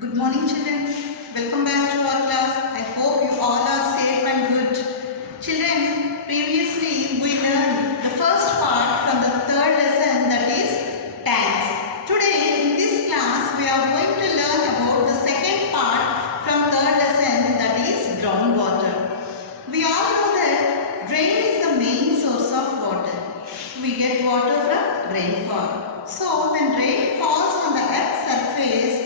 Good morning, children. Welcome back to our class. I hope you all are safe and good. Children, previously we learned the first part from the third lesson, that is tanks. Today in this class we are going to learn about the second part from third lesson, that is groundwater. We all know that rain is the main source of water. We get water from rainfall. So when rain falls on the earth's surface,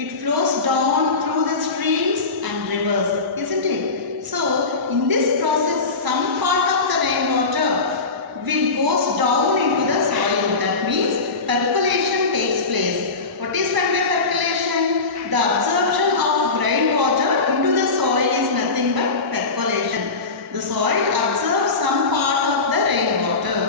it flows down through the streams and rivers, isn't it? So in this process, some part of the rainwater will goes down into the soil. That means percolation takes place. What is meant by percolation? The absorption of rainwater into the soil is nothing but percolation. The soil absorbs some part of the rainwater.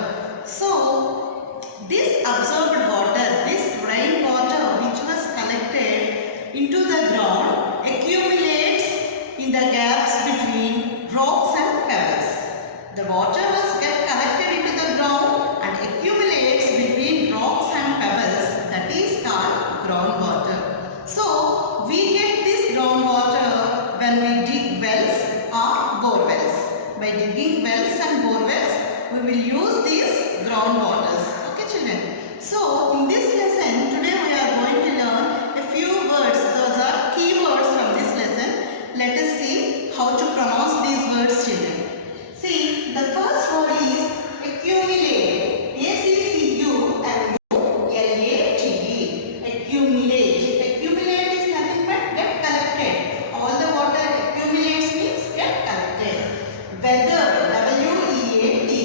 So this absorbed water, this rainwater which was collected into the ground accumulates in the gaps between rocks and pebbles. The water was get collected into the ground and accumulates between rocks and pebbles. That is called groundwater. So we get this groundwater when we dig wells or bore wells. By digging wells and bore wells, we will use these groundwaters. Okay, children. So in this lesson, today we are going to learn a few words. Those are key words from this lesson. Let us see how to pronounce these words, children. See, the first word is accumulate. A-C-C-U-M-U-L-A-T-E. Accumulate. Accumulate is nothing but get collected. All the water accumulates means get collected. Weathered. W-E-A-T-H-E-R-E-D.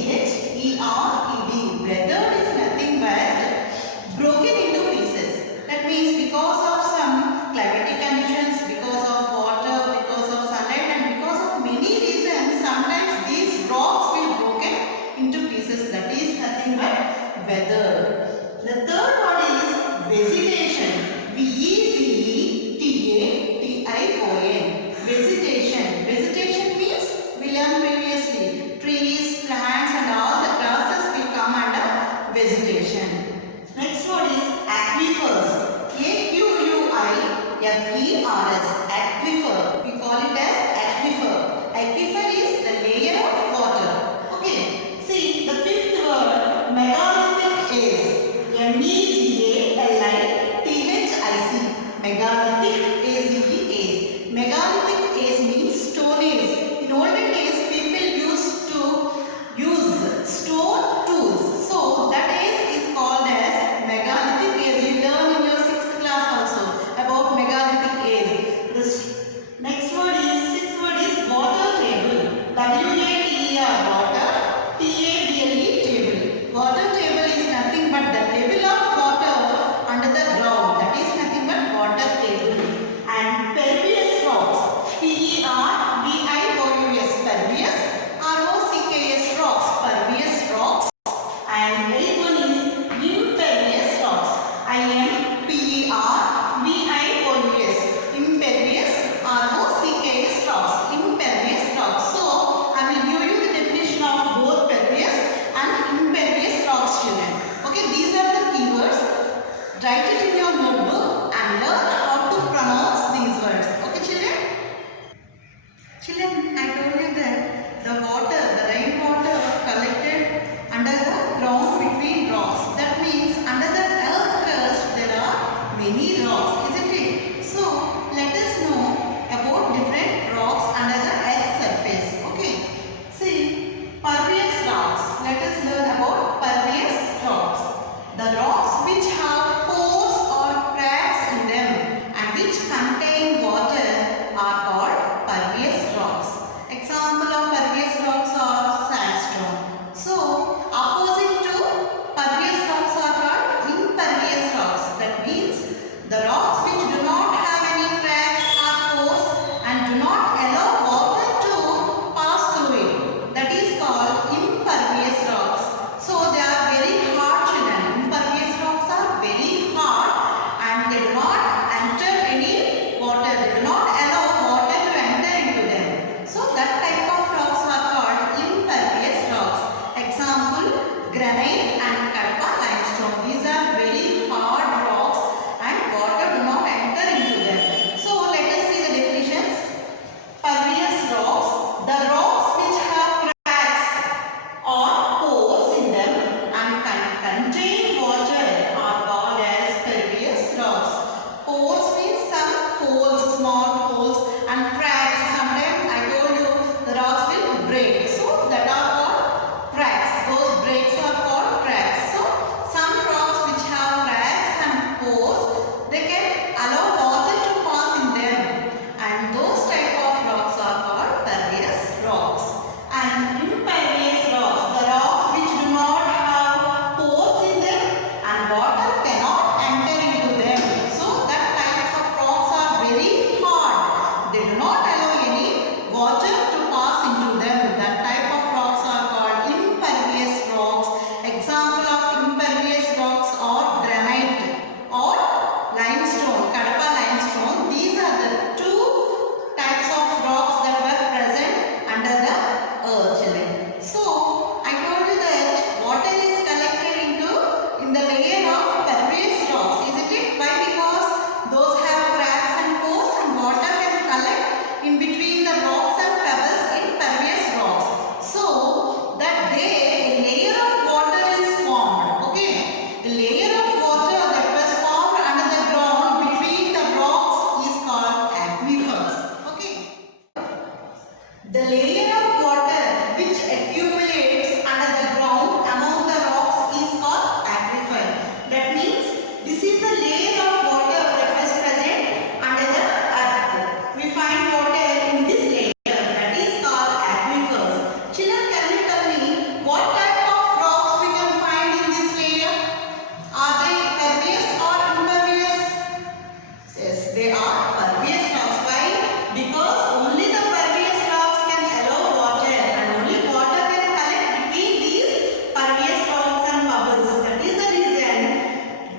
Weathered is nothing but broken into pieces. That means because of some climatic conditions, because of water, because of sunlight and because of many reasons, sometimes these rocks will broken into pieces. That is nothing but weathered. The third word is vegetation. V-E-Z-E-T-A-T-I-O-N. Vegetation. Vegetation means we learned previously. Trees, plants and all the grasses will come under vegetation. Next word is aquifers. A-Q-U-I-F-E-R-S. Aquifer. We call it as aquifer. Aquifer is the layer of water. Okay. See the fifth word, megalithic age. M-E-G-A-L-I-T-H-I-C. Megalithic age. Megalithic age means stone age. In olden days, people used to use stone tools. So that age is called as megalithic age. You learn in your 6th class also about megalithic age. This next word is, sixth word is water table. W-A-T-E-R, water, T-A-B-L-E, table. Water table is nothing but the level of water under the ground. That is nothing but water table. And pervious rocks, P-E-R-V-I-O-U-S, pervious, R-O-C-K-S, rocks, pervious rocks. And eighth one is impervious rocks, I-M-P-E-R-V-I-O-U-S, impervious, R-O-C-K-S, rocks, impervious rocks. So I will give you the definition of both pervious and impervious rocks, children. Okay, these are the keywords. Write it in your notebook and learn how to pronounce these words. Okay, children? Children, I told you that the water, the rainwater collected under the ground between rocks. That means under the earth crust there are many rocks, isn't it? So let us know about different rocks under the earth's surface. Okay. See, pervious rocks. Let us learn about pervious rocks. The rocks which have pores or cracks in them and which contain water are called pervious rocks. Example of pervious rocks are sandstone. So opposite to pervious rocks are called impervious rocks. That means the rocks which do not have any cracks or pores and do not allow water to pass through it. That is called impervious rocks. So they are very hard, children. Impervious rocks are very hard and they do not enter any water. They do not allow water to enter into them. So that type of rocks are called impervious rocks. Example, granite and Kadapa limestone. These are very hard rocks and water do not they are pervious rocks. Why? Because only the pervious rocks can allow water and only water can collect between these pervious rocks and bubbles. That is the reason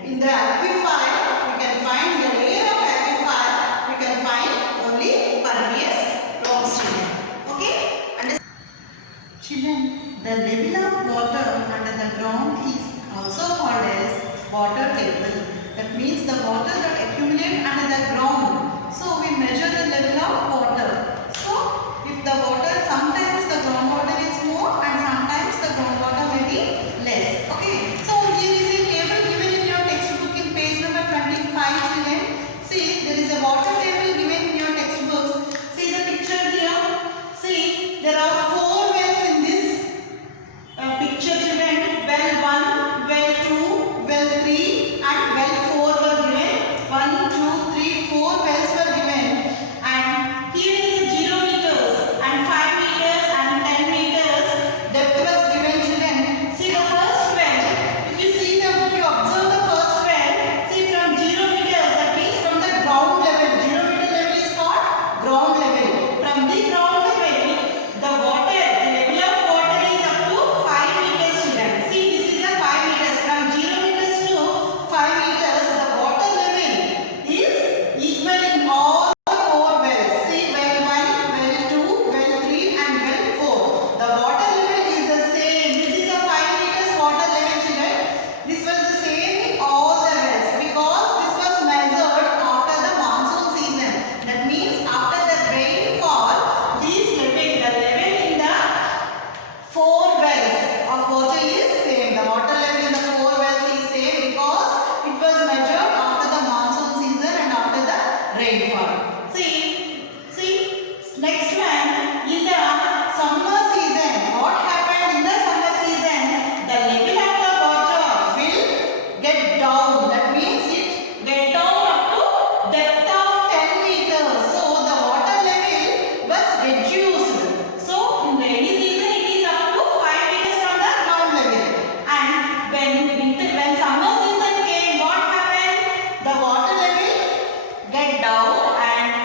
in the aquifer we can find the layer of aquifer we can find only pervious rocks. Okay? Children, the level of water under the ground is also called as water table. That means the water that accumulate under the ground. So we measure the level of water. So if the water, sometimes the groundwater is more and sometimes the groundwater may be less. Okay. So here is a table given in your textbook in page number 25, children. See, there is a water table given in your textbook. See the picture here. See, there are 4 wells in this picture, children. Well 1, well 2, well 3 and well 4 were given. 1, 2, 3, 4 wells were given. And here is the 0 meters and 5 meters and 10 meters depth was given, children. See the first well. If you see the, if you observe the first well, see from 0 meters, that means from the ground level. 0 meter level is called ground level. From the ground level, the water, the level of water is up to 5 meters, children. See, this is the 5 meters. From 0 meters to 5 meters, the water level is equal in all the 4 wells. See, well 1, well 2, well 3 and well 4. The water level is the same. This is the 5 meters water level, children. This was the same in all the wells because this was measured after the monsoon season. That means after the rainfall, these level, the level in the 4 wells of water is same. The water level in the 4 wells is same because it was measured after the monsoon season and after the rainfall. See, next one in the summer season. What happened in the summer season? The level of the water will get down. That means it get down up to depth of 10 meters. So the water level was reduced. So in rainy season it is up to 5 meters from the ground level. And when summer season came, what happened? The water level get down and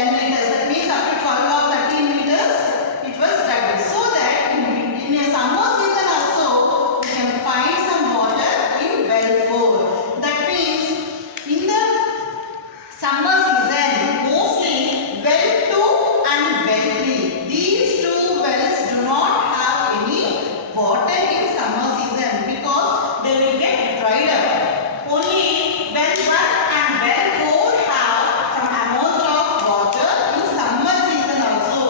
10 liters. That means up to 12 or 13 liters it was dug. So that in a summer season also we can find some water in well 4. That means in the summer season mostly well 2 and well 3. These two wells do not have any water in summer season because they will get dried up. Only well 1 and well 4 have some amount of water in summer season also.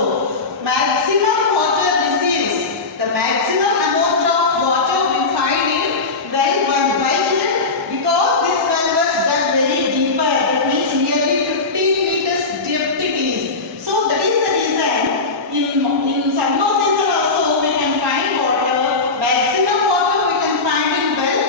Maximum water receives. The maximum amount of water we find in well 1. Why children? Because this well was dug very deeper. That means nearly 15 meters depth it is. So that is the reason in summer season also we can find water. Maximum water we can find in well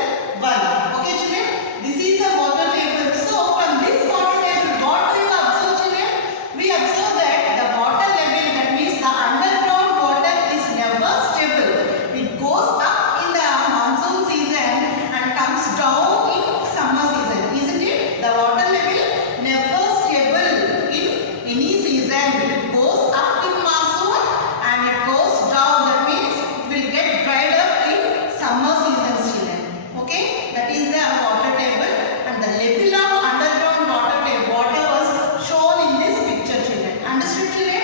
1. Okay children? This is the water table. So from this water table what do you observe children? We observe that the water level, that means the underground water is never stable. It goes up in the monsoon season and comes down in summer season. Isn't it? The water level never stable in any season. It goes up in monsoon and it goes down. That means it will get dried up in summer season children. Okay? That is the water table and the level of underground water table. Water was shown in this picture children. Understood children?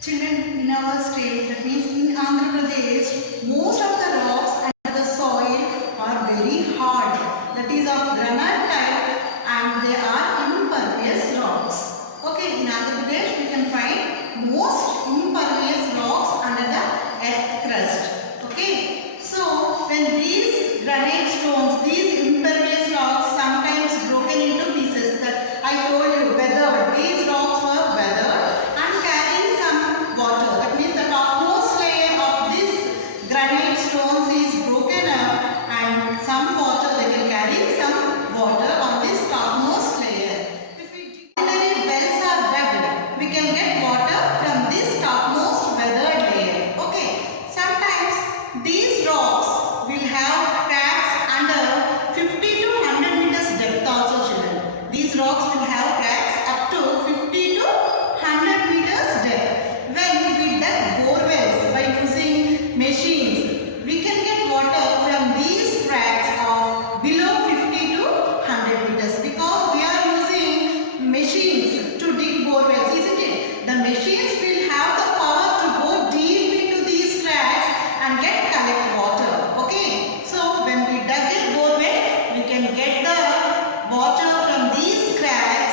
Children, in our state, that means in Andhra Pradesh, most of the rocks and the soil are very hard. That is of granite type and they are impervious rocks. Okay, in Andhra Pradesh we can find most impervious rocks under the earth crust. Okay, so when these granite stones, these impervious rocks sometimes broken into pieces, that I told you weathered. These rocks were weathered and carrying some water. That means the topmost layer of this granite stones is broken up and some water, they can carry some water on this topmost layer. If we ordinary wells are dug, we can get water from this topmost weathered layer. Okay, sometimes these rocks will have cracks under 50 to 100 meters depth also children. These rocks will have cracks up to 50 to 100 meters depth. When we dug bore wells by using machines, we can get water from these cracks of below 50 to 100 meters because we are using machines to dig bore wells, isn't it? The machines will have the power to go deep into these cracks and collect water. Okay, so when we dug a bore well, we can get the water from these cracks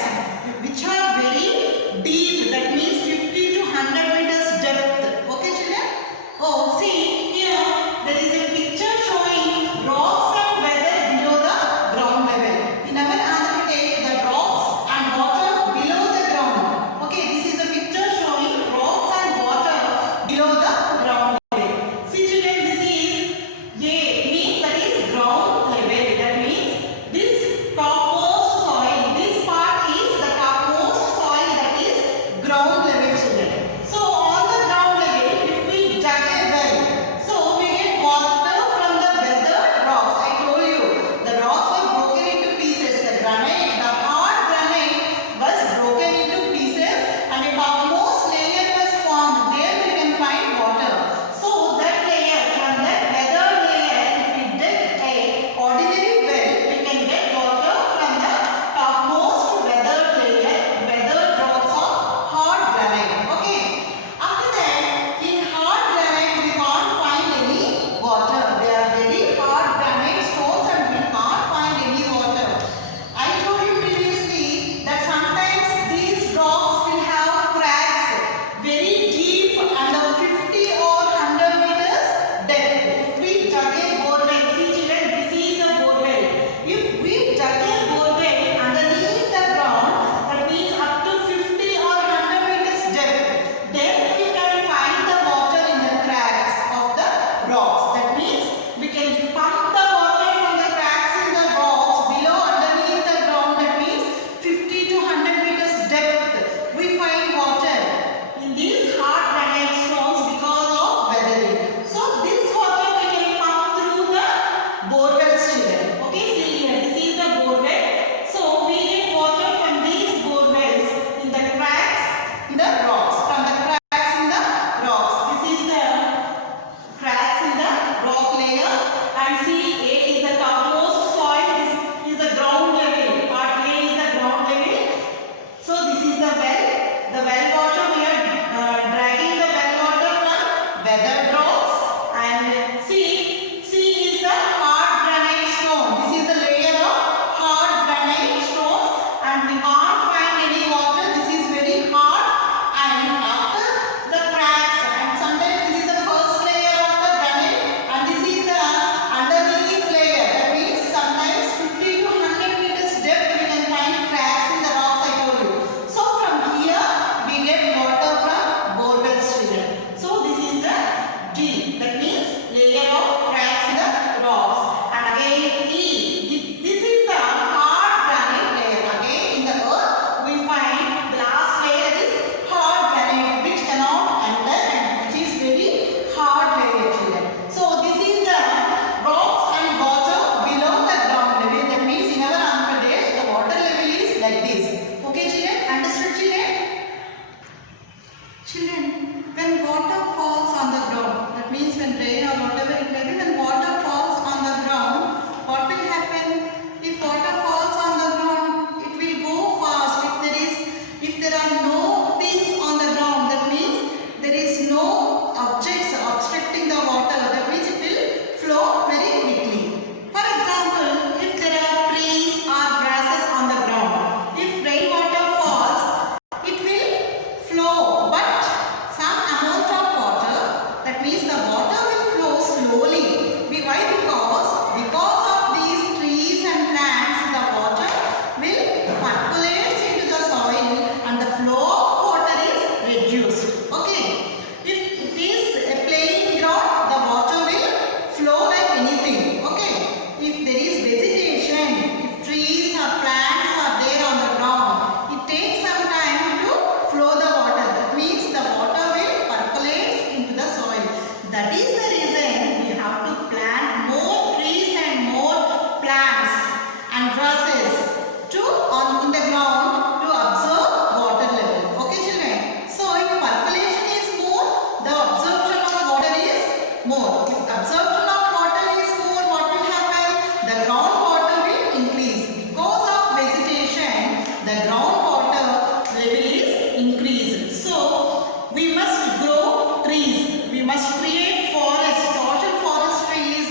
groundwater level is increased. So we must grow trees. We must create forests. Total forestry is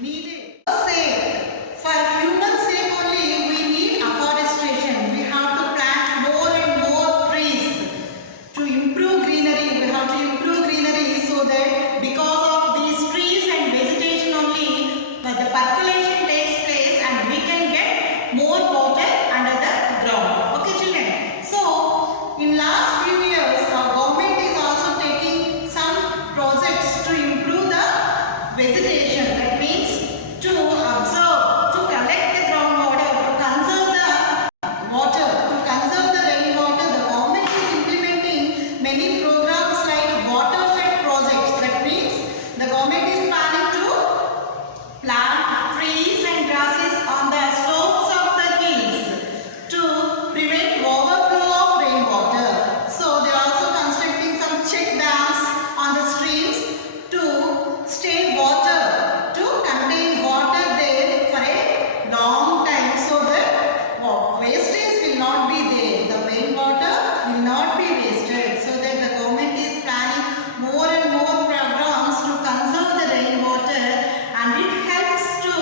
needed. For human sake only, we need afforestation. We have to plant more and more trees to improve greenery. We have to improve greenery so that because of these trees and vegetation only, the percolation takes place and we can get more water under the ground. Okay children. So in last few years, our government is also taking some projects to improve the vegetation. That means to observe, to collect the groundwater, to conserve the water, to conserve the rainwater. The government is implementing many programs like watershed projects. That means the government is planning to plant trees and grasses on the slopes of the hills to prevent overflow of rainwater. So they are also constructing some check dams on the streams to stay water, to contain water there for a long time so that wastage will not be there. The rainwater will not be wasted. So that the government is planning more and more programs to conserve the rainwater, and it helps to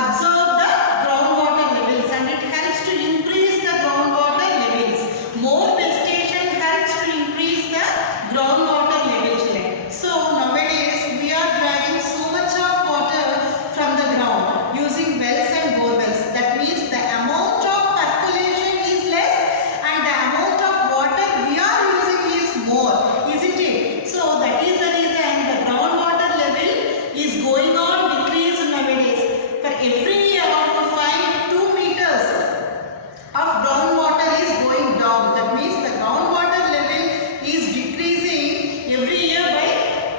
absorb the groundwater levels and it helps to increase the groundwater levels. More vegetation helps to increase the groundwater levels. So nowadays we are driving so much of water from the ground using wells and bore wells. That means the amount of percolation is less and the amount of water we are using is more, isn't it? So that is the reason the groundwater level is going on decrease nowadays. For every year to find 2 meters of groundwater is going down. That means the groundwater level is decreasing every year by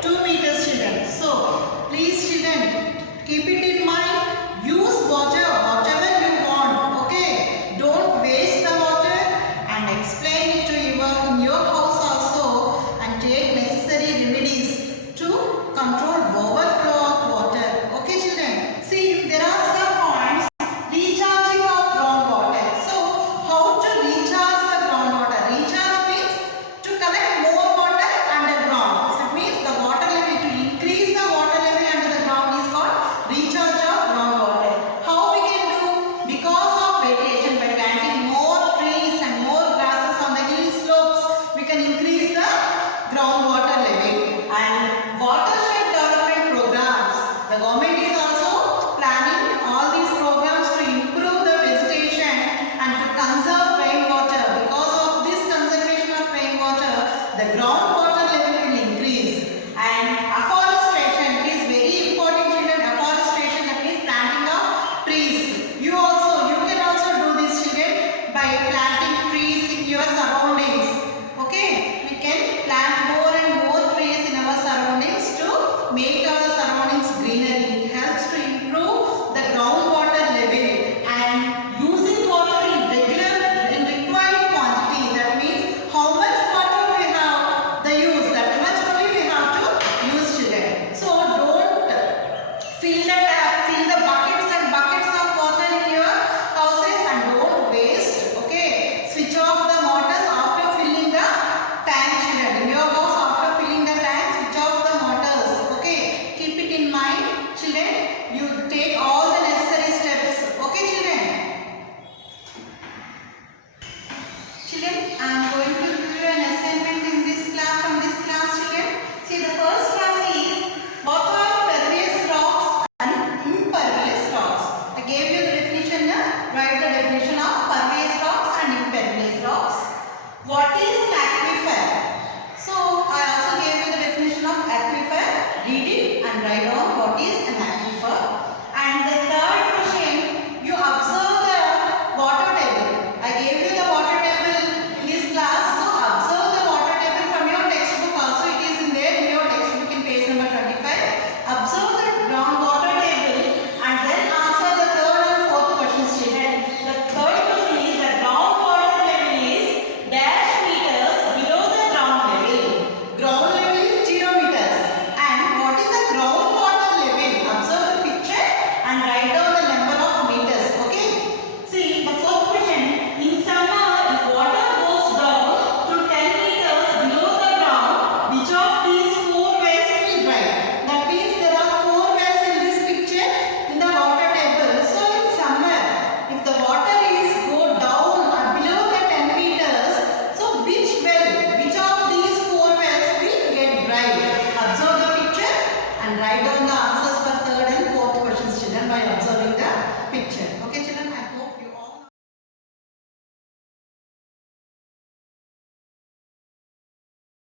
2 meters children. So please children, keep it in mind. Use water whatever you want. Okay. Don't waste the water and explain it to in your house also and take necessary remedies to control overflow of water. Okay children. See, there are some points. Recharging of groundwater. So how to recharge the groundwater? Recharge means to collect more water underground. So it means the water level, to increase the water level under the ground is called recharge of groundwater. How we can do? Because of vegetation, by planting more trees and more grasses on the hill slopes, we can increase the groundwater level. And watershed development programs. The government is also planning all these programs to improve the vegetation and to conserve rainwater. Because of this conservation of rainwater, the groundwater level will increase. And afforestation is very important children. Afforestation, that means planting of trees. You can also do this children by planting trees in your surroundings. Okay, we can plant more and more trees in our surroundings to make our surroundings greenery. It helps to improve the groundwater level and using water in required quantity. That means how much water we have the use, that much only we have to use children. So don't fill the buckets and buckets of water in your houses and don't waste. Okay, switch off the motors after filling the tank children. In your house after filling the tank, switch off the motors. Okay, keep it in mind children. You take all the necessary steps. Okay children. Children,